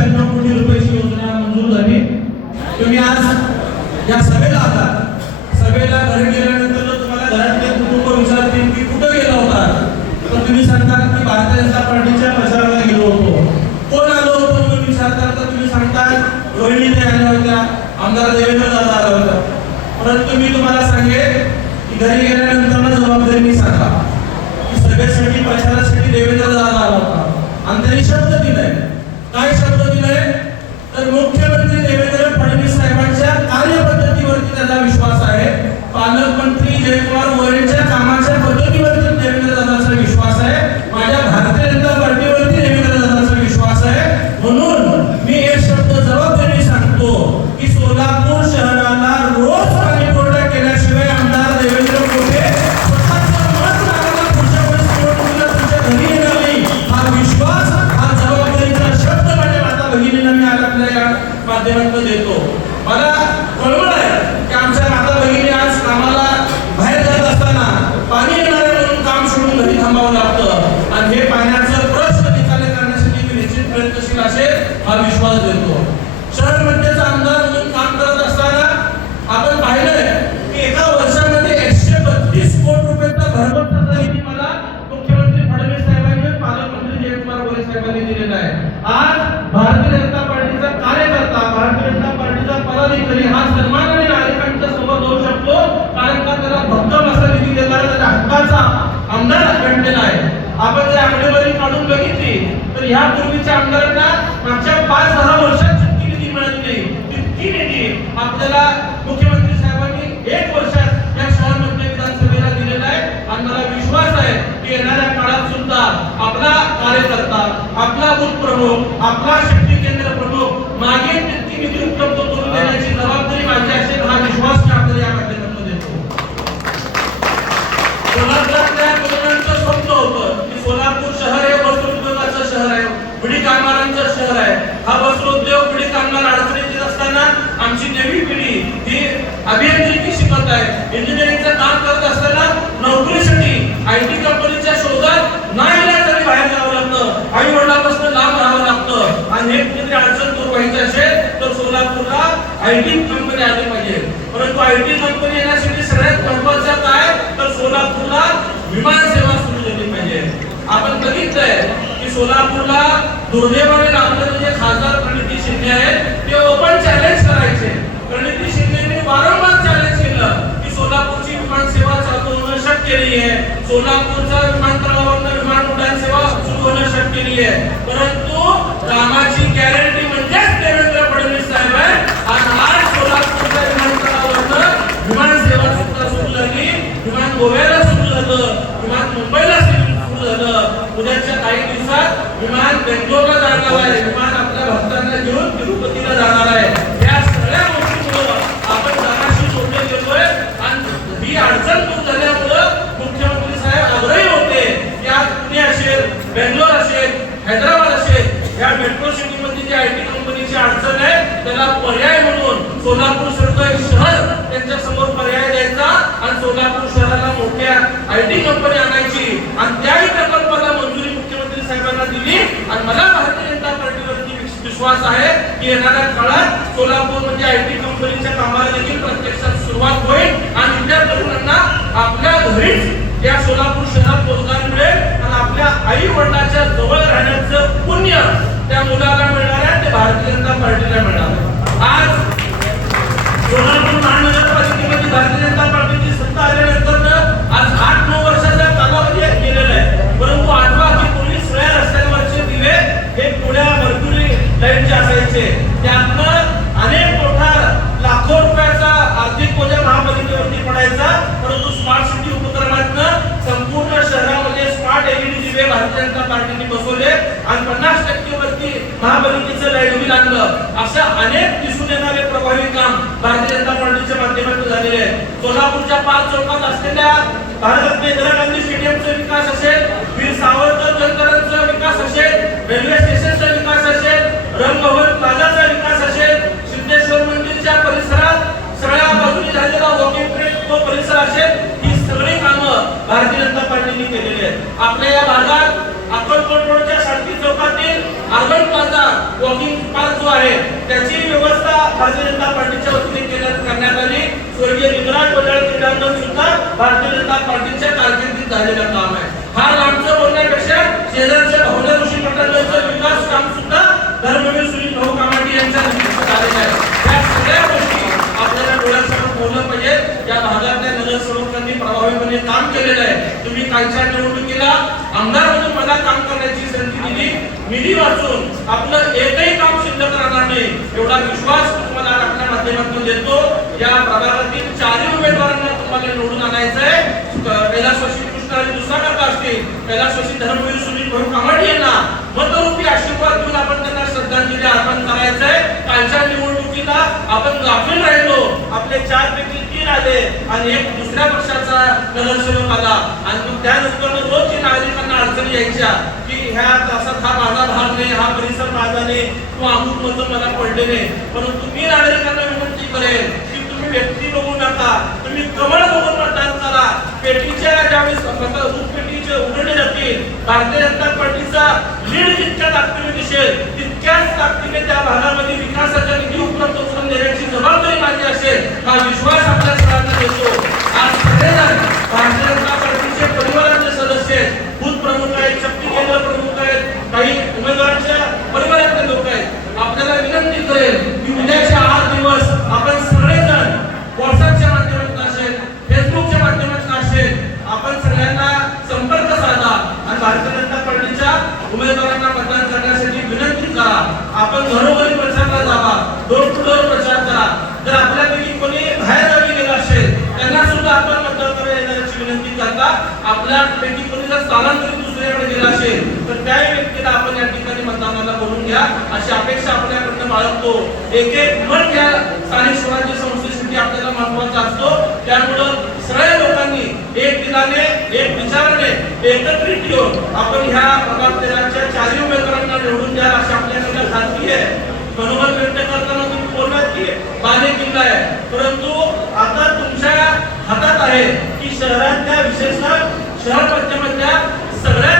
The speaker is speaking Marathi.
96 कोटी रुपयाची योजना मंजूर झाली। तुम्ही आज या सभेला आला, सभेला घरी गेल्यानंतर तुम्हाला घरातले कुटुंब विचारतील की कुठे गेला होता, तर तुम्ही सांगता की भारतीय जनता पार्टीच्या प्रचाराला गेलो होतो। कोण आलो होतो म्हणून विचारता तर तुम्ही सांगता रोहिणी आल्या होत्या, आमदार देवेंद्र दादा आला होता। परंतु मी तुम्हाला सांगेन की घरी गेल्यानंतर जबाबदारी सांगा की सभेसाठी प्रचारासाठी देवेंद्र दादा आला होता आणि त्यांनी शब्द दिलाय। काय शब्द दिलाय तर मुख्यमंत्री देवेंद्र फडणवीस साहेबांच्या कार्यपद्धतीवरती त्याचा विश्वास आहे, पालकमंत्री जयकुमार गोरेंच्या कामाच्या पद्धतीवरती देवेंद्र दादांचा विश्वास आहे, माझ्या भारतीय जनता पार्टीवरती देवेंद्र दादांचा विश्वास आहे। म्हणून मी एक शब्द जबाबदारी सांगतो की सोलापूर शहराला रोज पाणी पुरवठा केल्याशिवाय आमदार देवेंद्र मोठे स्वतःचं मत मागायला पुढच्या वेळेस निवडणुकीला तुमच्या घरी येणार नाही, हा विश्वास, हा जबाबदारीचा शब्द माझ्या माता भगिनींना मी आज आपल्या या माध्यमातून देतो। मला कळवळ आहे की आमच्या माता भगिनी आज कामाला बाहेर जात असताना पाणी येणार आहे म्हणून काम सोडून घरी थांबावं लागतं आणि हे पाण्याचं प्रश्न निकाली करण्यासाठी मी निश्चित प्रयत्नशील असेल, हा विश्वास देतो। शहर मध्येचा आमदार म्हणून काम करत असताना आपण पाहिलंय की एका वर्षामध्ये 132 कोटी रुपयाचा भरभराटीचा निधी मला मुख्यमंत्री फडणवीस साहेबांनी पालकमंत्री जयकुमार गोरे साहेबांनी दिलेला आहे। आज भारतीय जनता पार्टीचा कार्यकर्ता, भारतीय जनता पार्टीचा पदाधिकारी हा सन्मानाने नागरिकांच्या समोर जाऊ शकतो, कारण का त्याला भक्कम असा निधी देणारा त्याच्या हक्काचा आमदार भेटलेला आहे। आपण जर आकडेवारी काढून बघितली तर ह्या पूर्वीच्या आमदारांना मागच्या 5-10 वर्षात जितकी निधी मिळाली नाही तितकी निधी आपल्याला मुख्यमंत्री साहेबांनी 1 वर्षात या शहरामध्ये विधानसभेला दिलेला आहे आणि मला विश्वास आहे की येणाऱ्या काळात सुद्धा आपला कार्यकर्ता, आपला बूथ प्रमुख, आपला शक्ती केंद्र प्रमुख मागे तितकी निधी उपलब्ध करून देण्याची जबाबदारी माझी असेल, हा विश्वास मी आपल्याला या माध्यमातून देतो। सोलापुरातल्या तरुणांचं स्वप्न होतं की सोलापूर शहर हे वस्त्रोद्योगाचं शहर आहे, विडी कामगारांचं शहर आहे। हा वस्त्रोद्योग, विडी कामगार अडचणीत येत असताना आमची नवी पिढी ही अभियांत्रिकी शिकत आहे, इंजिनिअरिंगचं काम करत असताना नोकरीसाठी आयटी कंपनीच्या शोधात नाईलाजाने बाहेर जावं लागतं, आई वडिलांपासून लांब राहावं लागतं आणि हे कुठेतरी अडचण दूर व्हायची असेल तर सोलापूरला आयटी कंपनी आली पाहिजे। परंतु आयटी कंपनी येण्यासाठी सगळ्यात महत्त्वाचं काय तर सोलापूरला विमान सेवा सुरू झाली पाहिजे। आपण बघितलंय की सोलापूरला दुर्दैवाने लागलेले जे खासदार प्रणिती शिंदे आहेत ते ओपन चॅलेंज करायचे। प्रणिती शिंदेने वारंवार चॅलेंज केलं की सोलापूरची विमान सेवा चालू होणं शक्य नाहीये, सोलापूरच्या विमानतळावरून विमान उड्डाण सेवा सुरू होणं शक्य नाहीये, परंतु कामाची गॅरंटी म्हणजेच देवेंद्र फडणवीस साहेब आहे आणि आज सोलापूरच्या विमानतळावरून विमान सेवा सुद्धा सुरू झाली, विमान गोव्याला सुरू झालं, विमान मुंबईला सुरू झालं, उद्याच्या काही दिवसात विमान बेंगलोरला जाणार आहे, विमान आपल्या भक्तांना घेऊन तिरुपतीला जाणार आहे। या सगळ्या गोष्टींमुळे आपण जगाशी जोडले गेलोय आणि ही अडचण दूर झाल्यामुळे मुख्यमंत्री साहेब आग्रही होते की आज पुणे असेल, बेंगलोर असेल, हैदराबाद असेल, या मेट्रो सिटी मध्ये जी आयटी कंपनीची अडचण आहे त्याला पर्याय म्हणून सोलापूर सारखं एक शहर त्यांच्या समोर पर्याय द्यायचा आणि सोलापूर शहराला मोठ्या आयटी कंपनी आणायची आणि त्याही प्रकल्पाला मंजुरी मुख्यमंत्री साहेबांना दिली आणि मला भारतीय जनता पार्टीवरती विश्वास आहे की येणाऱ्या काळात सोलापूर म्हणजे आयटी कंपनीच्या कामाला देखील प्रत्यक्षात सुरुवात होईल आणि त्या तरुणांना आपल्या घरीच या सोलापूर शहरात रोजगार मिळेल आणि आपल्या आई वडिलांच्या जवळ राहण्याचं पुण्य त्या मुलाला मिळणार आहे, ते भारतीय जनता पार्टीला मिळणार आहे। आज सोलापूर महानगरपालिकेमध्ये भारतीय जनता पार्टीची सत्ता आल्यानंतर आज 8-9 वर्षाचा कालावधी गेलेला आहे, परंतु आठवा की पूर्वी सगळ्या रस्त्यांवरचे दिवे हे पुढ्या मर्क्युरी लाईटचे असायचे, त्यातनं अनेक मोठा लाखो रुपयाचा आर्थिक बोजा महापालिकेवरती पडायचा, परंतु स्मार्ट सिटी उपक्रमातनं संपूर्ण शहरामध्ये स्मार्ट एलईडी दिवे भारतीय जनता पार्टीने बसवले आणि 50% वरती महापालिकेचं लाईट बिल आणलं। अशा अनेक दिसून येणारे प्रभावी काम भारतीय जनता पार्टीच्या माध्यमातून झालेले आहे। सोलापूरच्या 5 चौकात असलेल्या भारतरत्न इंदिरा गांधी स्टेडियमचा विकास असेल, वीर सावरकर जलतरणचा विकास असेल, रेल्वे स्टेशनचा विकास असेल, रंगभवन प्लाझाचा विकास असेल, सिद्धेश्वर मंदिरच्या परिसरात सगळ्या बाजूने झालेला वॉकिंग ट्रॅक तो परिसर असेल, ही सगळी कामं भारतीय जनता पार्टीने केलेली आहेत। आपल्या या भागात अक्कलकोट रोडच्या शांती चौकातील अर्बन प्लाझा, वॉकिंग त्याची व्यवस्था भारतीय जनता पार्टीच्या वतीने करण्यात आली. स्वर्गीय लिंगराज बजाळ क्रीडांगण सुद्धा भारतीय जनता पार्टीच्या कारकिर्दीत झालेलं काम आहे. फार लांबचं बोलण्यापेक्षा शेजारच्या भावना ऋषी मंडळाचं विकास काम सुद्धा धर्मवीर सुनील भाऊ कामाडी यांच्या नेतृत्वात झालेलं आहे. या सगळ्या गोष्टी आपल्याला डोळ्यासमोर ठेवलं पाहिजे. या भागातल्या नगरसेवकांनी प्रभावीपणे काम केलेलं आहे. तुम्ही कालच्या निवडणुकीला आमदार म्हणून मला काम करण्याची संधी दिली. निधी वाचून आपलं एकही काम शिल्लक राहणार नाही एवढा विश्वास तुम्हाला आपल्या माध्यमातून देतो. या प्रभागातील 4 उमेदवारांना तुम्हाला निवडून आणायचं आहे. कैलासवासी कृष्णाजी दुसरा असतील, कैलासवासी धर्मवीर सुनील भाऊ कामाडी यांना मतरूपी आशीर्वाद देऊन आपण त्यांना श्रद्धांजली अर्पण करायचं आहे. कालच्या निवडणुकीला आपण गाफील राहिलो. आपले 4 पैकी 3 आले आणि एक दुसऱ्या पक्षाचा नगरसेवक आला आणि मग त्यानंतर रोजची नागरिकांना अडचणी यायच्या की ह्या तासात हा माझा भाग नाही, हा परिसर माझा नाही किंवा अमुक मतं मला पडले नाही. परंतु मी नागरिकांना विनंती करेन की तुम्ही व्यक्ती बघू नका, तुम्ही कमळ बघून मतदान करा. पेटीच्या ज्यावेळेस दूध पेटीचे उघडले जातील भारतीय जनता पार्टीचा लीड जितक्या ताकदीने दिसेल तितक्याच ताकदीने त्या भागामध्ये विकासाचा निधी उपलब्ध करून देण्याची जबाबदारी माझी असेल. हा विश्वास आपल्या सगळ्यांना देतो. आज सगळेजण भारतीय जनता पार्टीचे परिवाराचे सदस्य आहेत, बूथ प्रमुख आहेत, शक्ती केंद्र प्रमुख आहेत, काही उमेदवारांच्या परिवारातले लोक आहेत. आपल्याला विनंती करेल की उद्याच्या 8 दिवस आपण सगळेजण व्हॉट्सअपच्या माध्यमातून असेल, फेसबुकच्या माध्यमातून असेल, आपण सगळ्यांना संपर्क साधा आणि भारतीय जनता पार्टीच्या उमेदवारांना मतदान करण्यासाठी विनंती करा. आपण घरोघरी प्रचाराला जावा, डोर टू डोर प्रचार करा. जर आपल्यापैकी कोणी बाहेर गावी गेला असेल त्यांना सुद्धा आपण मतदान करायला येण्याची विनंती करता. आपल्यापैकी कोणी जर स्थलांतरित दुसरीकडे गेला असेल तर त्या व्यक्तीला आपण या ठिकाणी मतदानाला बोलून घ्या अशी अपेक्षा आपल्याकडनं बाळगतो. एक मत या स्थानिक स्वराज्य संस्थेसाठी आपल्याला महत्वाचा असतो. त्यामुळं सगळ्या लोकांनी एक दिलाने, एक विचाराने एकत्रित येऊन आपण ह्या प्रभागाच्या 4 उमेदवारांना निवडून द्या अशी आपल्याकडे खात्री आहे. मनोबल व्यक्त करताना तुम्ही बोललात की बाले किल्ला आहे, परंतु आता तुमच्या हातात आहे की शहरातल्या विशेषतः शहर मध्यमधल्या सगळ्या